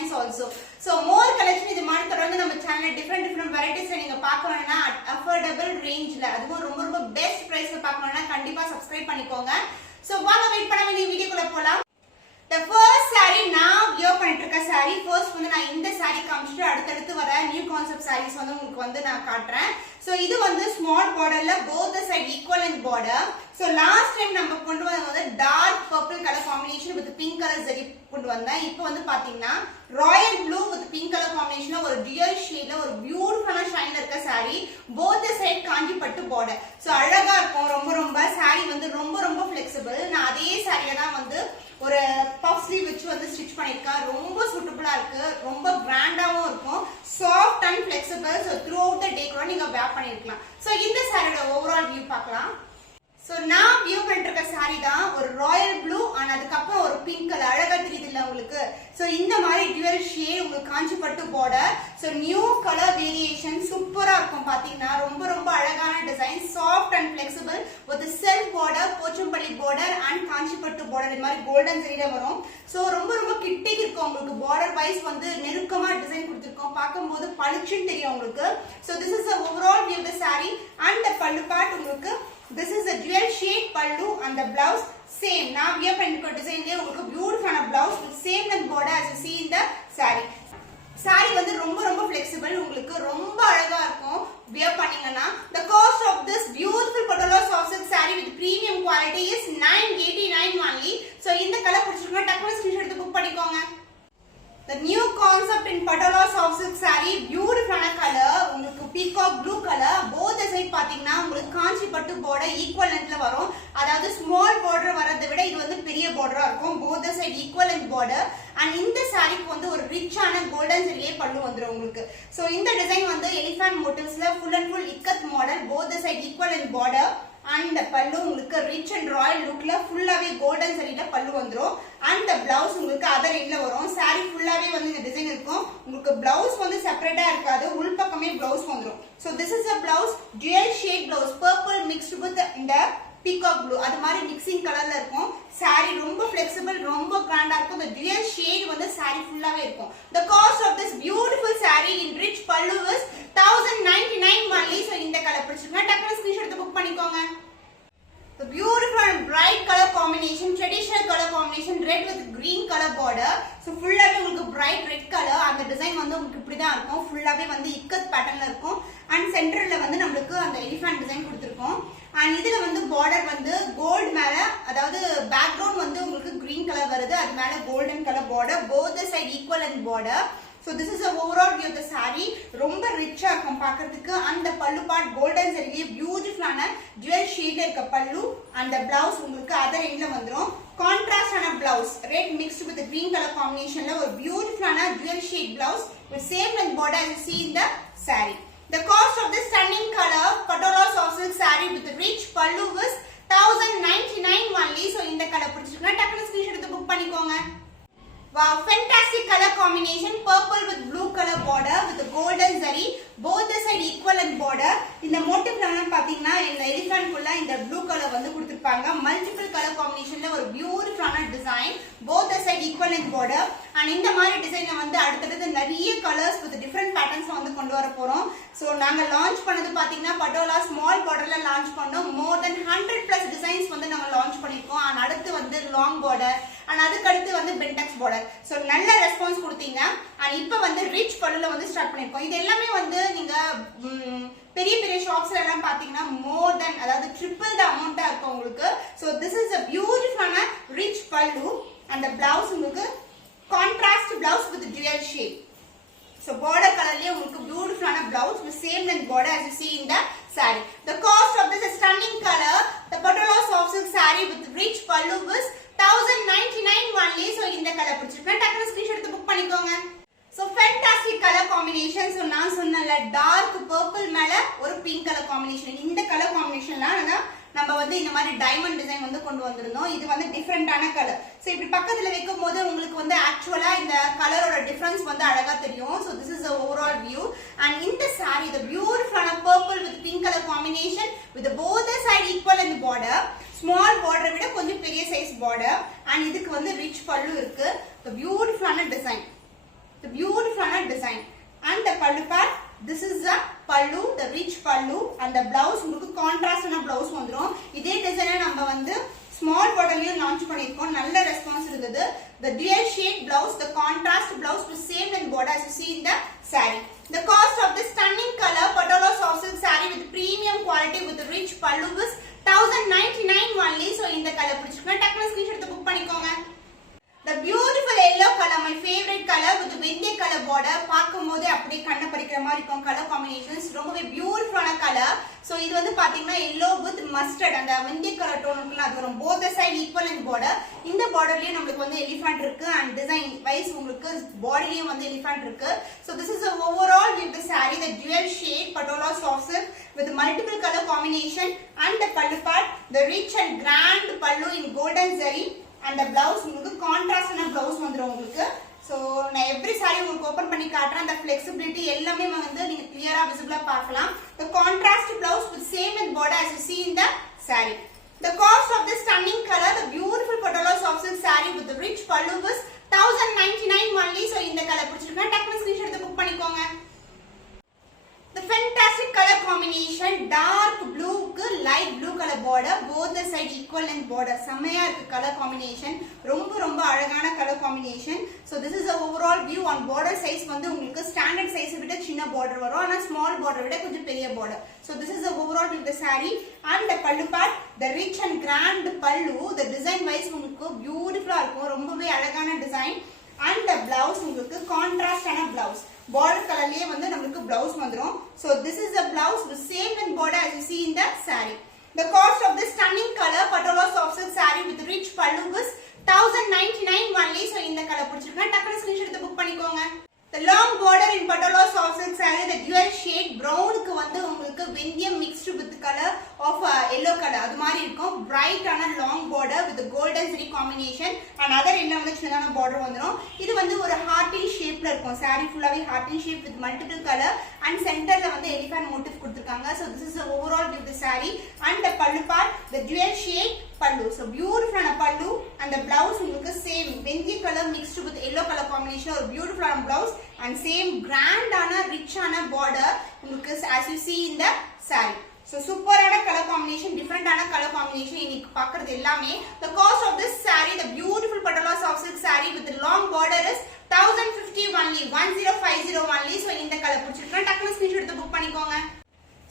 designs also. So more collection இது மாதிரி தொடர்ந்து நம்ம சேனல்ல different varieties நீங்க பார்க்கணும்னா affordable rangeல அதுவும் ரொம்ப best priceல பார்க்கணும்னா கண்டிப்பா subscribe பண்ணிக்கோங்க. So வாங்க வெயிட் பண்ணாம இந்த வீடியோக்குள்ள போலாம். The first saree நான் வியர் பண்ணிட்டு இருக்க saree first வந்து நான் இந்த saree காமிச்சிட்டு அடுத்து வர நியூ கான்செப்ட் sarees வந்து உங்களுக்கு வந்து நான் காட்றேன். So இது வந்து small borderல both the side equivalent border. So last time நம்ம கொண்டு வந்தது dark purple color combination with pink color zari கொண்டு வந்தேன். இப்போ வந்து பாத்தீங்கன்னா royal blue with pink color combination ஒரு dual shade ஒரு பியூட்டிஃபுல்லான ஷைன்ல இருக்க saree both the side காஞ்சி பட்டு border. So அழகா இருக்கும் ரொம்ப saree வந்து ரொம்ப flexible. நான் அதே saree தான் வந்து ஒரு பஃப் ஸ்லீவ் வச்சு வந்து ஸ்டிட்ச் பண்ணிருக்கேன். ரொம்ப சூட்டபிளா இருக்கு, ரொம்ப கிராண்டாவும் இருக்கும், soft and flexible. So throughout the day கூட நீங்க வேர் பண்ணிருக்கலாம். சோ இந்த சாரியோட ஓவரால் வியூ பார்க்கலாம். சோ நான் வியூ பண்ணிட்டு இருக்க சாரி தான் ஒரு ராயல் ப்ளூ அண்ட் அதுக்கப்புறம் ஒரு பிங்க் கலர் அழகா தெரியுது இல்ல உங்களுக்கு. சோ இந்த மாதிரி டுவல் ஷேட் உங்களுக்கு காஞ்சி பட்டு border. So new colour variation சூப்பரா இருக்கும். பாத்தீங்கன்னா ரொம்ப அழகான design, soft and flexible with self border, Pochampally border and Kanchi பட்டு பார்டர். இந்த மாதிரி கோல்டன் ஜரியில வரும். சோ ரொம்ப கிட்டேக்கு இருக்கும் உங்களுக்கு. பார்டர் வைஸ் வந்து நெருக்கமா டிசைன் கொடுத்திருக்கோம். பார்க்கும்போது பளிச்சுன்னு தெரியும் உங்களுக்கு. So this is the overall view of the saree and the pallu part உங்களுக்கு. This is a dual shade pallu and the blouse same. Now we are going to design the beautiful blouse with same length border as you see in the saree. Saree வந்து ரொம்ப flexible, உங்களுக்கு ரொம்ப அழகா இருக்கும் wear பண்ணீங்கன்னா. The cost of this beautiful patola soft silk saree with premium quality is 989 only. So இந்த colour பிடிச்சிருந்தா டக்குனு ஸ்கிரீன்ஷாட் எடுத்து புக் பண்ணிக்கோங்க. The new concept in patola soft silk saree, beautiful color, உங்களுக்கு peacock blue color, both the side பாத்தீங்கன்னா உங்களுக்கு காஞ்சி பட்டு border equal lengthல வரும். அதாவது small border வரதை விட இது வந்து பெரிய borderா இருக்கும். both the side equal length border and இந்த சாரிக்கு வந்து ஒரு ரிச்சான கோல்டன் ஜரியே பல்லு வந்துரும் உங்களுக்கு. சோ இந்த டிசைன் வந்து எலிஃபண்ட் மோட்டிவ்ஸ்ல full and full ikat model, both the side equal length border and the pallu உங்களுக்கு rich and royal lookல ஃபுல்லாவே கோல்டன் ஜரியில பல்லு வந்துரும். and the blouse உங்களுக்கு அதர் எண்ட்ல வரும். saree ஃபுல்லாவே வந்து இந்த டிசைன் இருக்கும். உங்களுக்கு blouse வந்து செப்பரேட்டா இருக்காது, உள் பக்கமே blouse வந்துரும். so this is a blouse, dual shade blouse, purple mixed with இந்த peacock blue அது மாதிரி மிக்சிங் கலர்ல இருக்கும். saree ரொம்ப flexible, ரொம்ப கிராண்டா இருக்கும். the dual shade வந்து saree ஃபுல்லாவே இருக்கும். the cost of this beautiful saree in rich pallu is 1099 only. so இந்த கலர் பிடிச்சிருந்தா டக்குனு ஸ்கிரீன்ஷாட் எடுத்து புக் பண்ணிக்கோங்க. The beautiful and bright color combination, traditional color combination, red with green color border. So ஃபுல்லாவே உங்களுக்கு bright red color. அந்த design வந்து உங்களுக்கு இப்படி தான் இருக்கும். ஃபுல்லாவே வந்து இக்கத் பேட்டர்ன்ல இருக்கும். and சென்டர்ல வந்து நமக்கு அந்த எலிஃபண்ட் டிசைன் கொடுத்திருக்கோம். and இதுல வந்து border வந்து கோல்ட் மேல, அதாவது பேக்ரவுண்ட் வந்து உங்களுக்கு green color வருது, அது மேல golden color border, both the side equal and border. So this is the overall view of the saree. ரொம்ப ரிச்சா இருக்கும் பார்க்கிறதுக்கு. and the pallu part golden ஜரியிலே பியூட்டிஃபுல்லான dual shade இருக்க பல்லு and the blouse உங்களுக்கு அதர் எண்ட்ல வந்துரும். கான்ட்ராஸ்ட் ஆன blouse, red mixed with the green color combinationல ஒரு பியூட்டிஃபுல்லான dual shade blouse with same length border as you see in the saree. The cost of this stunning color patola soft silk saree with rich pallu is 1099 only. so இந்த colour பிடிச்சிருக்குன்னா டக்குனு screenshot எடுத்து book பண்ணிக்கோங்க. Wow, fantastic color combination, purple with blue color border with golden zari, both the side equal and border. இந்த மோட்டிவ்ல வந்து பாத்தீங்கன்னா இந்த elephant குள்ள இந்த blue color வந்து கொடுத்திருப்பாங்க. மல்டிபிள் கலர் காம்பினேஷன்ல ஒரு பியூட்டிஃபுல்லான design, both the side equal and border. and இந்த மாதிரி டிசைன்ல வந்து அடுத்தடுத்து நிறைய கலர்ஸ் with different patterns வந்து கொண்டு வர போறோம். சோ நாங்க லான்ச் பண்ணது பாத்தீங்கன்னா பட்டோலா ஸ்மால் பார்டர்ல லான்ச் பண்ணோம். more than 100+ டிசைன்ஸ் வந்து நாங்க லான்ச் பண்ணிருக்கோம். and அடுத்து வந்து லாங் பார்டர் and அதுக்கு அடுத்து வந்து பென்டெக்ஸ் பார்டர். சோ நல்ல ரெஸ்பான்ஸ் கொடுத்தீங்க. and இப்போ வந்து ரிச் பல்லுல வந்து ஸ்டார்ட் பண்ணிருக்கோம். இது எல்லாமே வந்து நீங்க பெரிய ஷாப்ஸ்ல எல்லாம் பாத்தீங்கன்னா more than, அதாவது triple the amount இருக்கும் உங்களுக்கு. so this is a beautiful rich pallu and the blouse உங்களுக்கு contrast blouse with dual shade. so border colorலயே உங்களுக்கு beautiful blouse with same length border as you see in the saree. the cost of this stunning color, the patola soft silk saree with rich pallu is 1099 only. so இந்த colour பிடிச்சிருக்கா டக்குனு screenshot எடுத்து book பண்ணிக்கோங்க. so fantastic color combination. so நான் சொன்னல dark purple மேல ஒரு pink color combination. இந்த கலர் காம்பினேஷன்ல நம்ம வந்து இந்த மாதிரி டைமண்ட் டிசைன் வந்து கொண்டு வந்திருந்தோம். இது வந்து டிஃபரெண்டான கலர். சோ இப்படி பக்கத்துல வைக்கும்போது உங்களுக்கு வந்து ஆக்சுவலா இந்த கலரோட டிஃபரன்ஸ் வந்து அழகா தெரியும். so this is the overall view. and இந்த saree the beautiful purple with pink color combination with both the side equal and border, small border விட கொஞ்சம் பெரிய சைஸ் border. and இதுக்கு வந்து rich pallu இருக்கு. the beautiful design. rich pallu and the blouse உங்களுக்கு கான்ட்ராஸ்டான blouse வந்துரும். இதே டிசைனை நம்ம வந்து ஸ்மால் பார்டர்லயும் லான்ச் பண்ணிருக்கோம். நல்ல ரெஸ்பான்ஸ் இருந்தது. The dual shade blouse, the contrast blouse with same in border as you see in the saree. The cost of this stunning color Patola soft silk saree with premium quality with rich pallu is 1099 only. So இந்த colour பிடிச்சிருக்கா டக்குனு screenshot எடுத்து book பண்ணிக்கோங்க. The beautiful yellow color, my favorite color with வெந்தய colour border. பாக்கும்போது அப்படியே கண்ணை பறிக்கிற மாதிரி இருக்கும் கலர் காம்பினேஷன்ஸ். ரொம்பவே பியூட்டிஃபுல்லான கலர். சோ இது வந்து பாத்தீங்கன்னா yellow with mustard அந்த வெந்தய கலர் டோன் இருக்குல அது வரும். both the side equal in border. இந்த borderலயே நமக்கு வந்து elephant இருக்கு and design wise உங்களுக்கு bodyலயும் வந்து elephant இருக்கு. So this is the overall view of the saree, the dual shade Patola soft silk with multiple color combination and the pallu part, the rich and grand pallu in golden zari. And the blouse உங்களுக்கு கான்ட்ராஸ்டான blouse வந்துரும் உங்களுக்கு. So நான் every saree உங்களுக்கு open பண்ணி காட்றேன். அந்த flexibility எல்லாமே வந்து நீங்க கிளியரா விசிபிளா பார்க்கலாம். The contrast blouse with same in border as you see in the saree. The cost of this stunning color, the beautiful Patola soft silk saree with the rich pallu is 1099 only. So இந்த colour பிடிச்சிருக்கா டக்குனு screenshot எடுத்து book பண்ணிக்கோங்க. The fantastic color combination, dark blue க்கு light blue color border, both the side equal length border. செமையா இருக்கு color combination. ரொம்ப அழகான color combination. So this is the overall view on border size வந்து உங்களுக்கு standard size விட சின்ன border வரும். ஆனா small border விட கொஞ்சம் பெரிய border. So this is the overall view of the saree and the pallu part, the rich and grand pallu, the design wise உங்களுக்கு beautiful இருக்கும். ரொம்பவே அழகான design and the blouse உங்களுக்கு contrast ஆன blouse. border colorலயே வந்து நமக்கு blouse வந்துரும். So this is the blouse with same in border as you see in the saree. The cost of this stunning color Patola soft silk saree with rich pallu is 1099 only. So இந்த colour பிடிச்சிருக்கா டக்குனு screenshot எடுத்து book பண்ணிக்கோங்க. The long border in Patola soft silk saree, the dual shade brown க்கு வந்து உங்களுக்கு வெந்தயம் mixed with color of yellow color அது மாதிரி இருக்கும். bright ஆன long border with golden zari combination and other எல்லாம் வந்து சின்னதான border வந்துரும். இது வந்து ஒரு heart shape ல இருக்கும். saree ஃபுல்லாவே heart shape with multiple color and centerல வந்து elephant motif கொடுத்திருக்காங்க. So this is the overall view of the saree and the pallu part, the dual shade pallu. So beautiful ஆன pallu and the blouse உங்களுக்கு same வெந்தய color mixed with yellow color combination ஒரு beautiful ஆன blouse and same grand ஆன rich ஆன border உங்களுக்கு as you see in the saree. So super ஆன color combination, different ஆன color combination இன்னைக்கு பார்க்கிறது எல்லாமே. The cost of this saree, the beautiful Patola soft silk saree with the long border is 1050 only, 1050 only. So இந்த colour பிடிச்சிருக்கா டக்குனு screenshot எடுத்து book பண்ணிக்கோங்க.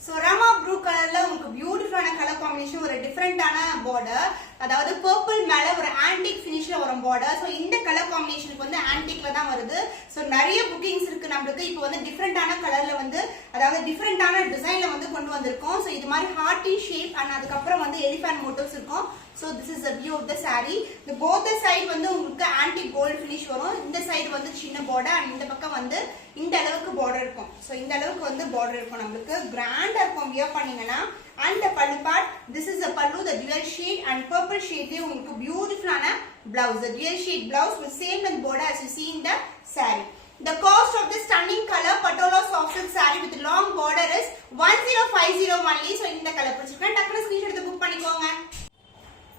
So Rama blue colorல உங்களுக்கு பியூட்டிஃபுல்லான கலர் காம்பினேஷன் ஒரு டிஃபரெண்டான border, அதாவது purple மேல ஒரு ஆன்டிக் ஃபினிஷ்ல வரும் border. சோ இந்த கலர் காம்பினேஷனுக்கு வந்து ஆன்டிக்ல தான் வருது. சோ நிறைய புக்கிங்ஸ் இருக்கு நமக்கு. இப்போ வந்து டிஃபரெண்டான கலர்ல வந்து அதாவது டிஃபரெண்டான டிசைன்ல வந்து கொண்டு வந்திருக்கோம். சோ இது மாதிரி ஹார்ட்டி ஷேப் and அதுக்கு அப்புறம் வந்து எலிஃபண்ட் மோட்டிவ்ஸ் இருக்கும். So this is the view of the saree. The both the side வந்து உங்களுக்கு ஆன்டிக் கோல்ட் ஃபினிஷ் வரும். இந்த சைடு வந்து சின்ன border and இந்த பக்கம் வந்து இந்த அளவுக்கு border இருக்கும். So இந்த அளவுக்கு வந்து border இருக்கும். நமக்கு கிராண்டா இருக்கும் வியர் பண்ணீங்கனா. And the pallu part, this is the pallu, the dual shade and purple shade லயே உங்களுக்கு beautiful ஆன blouse, the dual shade blouse with same and border as you see in the saree. The cost of this stunning color Patola soft silk saree with long border is 1050 only. So இந்த colour பிடிச்சிருக்கா டக்குனு screenshot எடுத்து book பண்ணிக்கோங்க.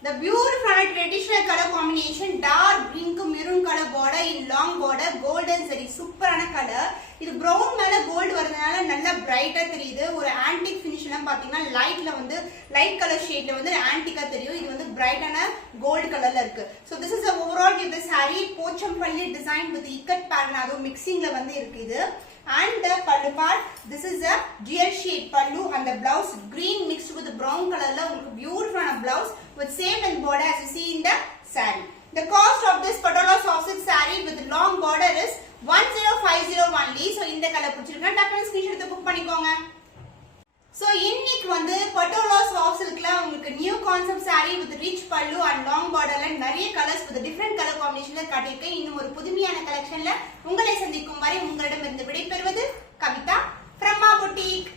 The beautiful traditional color combination, dark green க்கு maroon color border in long border, golden zari, சூப்பரான colour. இது brown மேல gold வரதுனால நல்லா பிரைட்டா தெரியுது. ஒரு ஆன்டிக் ஃபினிஷ் எல்லாம் பாத்தீங்கன்னா லைட்ல வந்து லைட் கலர் ஷேட்ல வந்து ஆன்டிக்கா தெரியும். இது வந்து பிரைட்டான கோல்ட் கலர்ல இருக்கு. So this is the overall view of the saree, Pochampalli design with ikat pattern அது மிக்சிங்ல வந்து இருக்கு இது. And the pallu part, this is a dual shade pallu and the blouse green mixed with brown colorல உங்களுக்கு beautiful ஆன blouse with same in border as you see in the saree. The cost of this Patola soft silk saree with long border is 1050 only. So இந்த colour பிடிச்சிருக்கா டக்குனு screenshot எடுத்து book பண்ணிக்கோங்க. So இன்னைக்கு வந்து Patola soft silkல உங்களுக்கு new concept saree with rich pallu and long borderல நிறைய colours with different color combinationல காட்டியிருக்கேன். இன்னும் ஒரு புதுமையான கலெக்ஷன்ல உங்களை சந்திக்கும் வரை உங்களிடமிருந்து விடைபெறுவது கவிதா from Ma Boutique.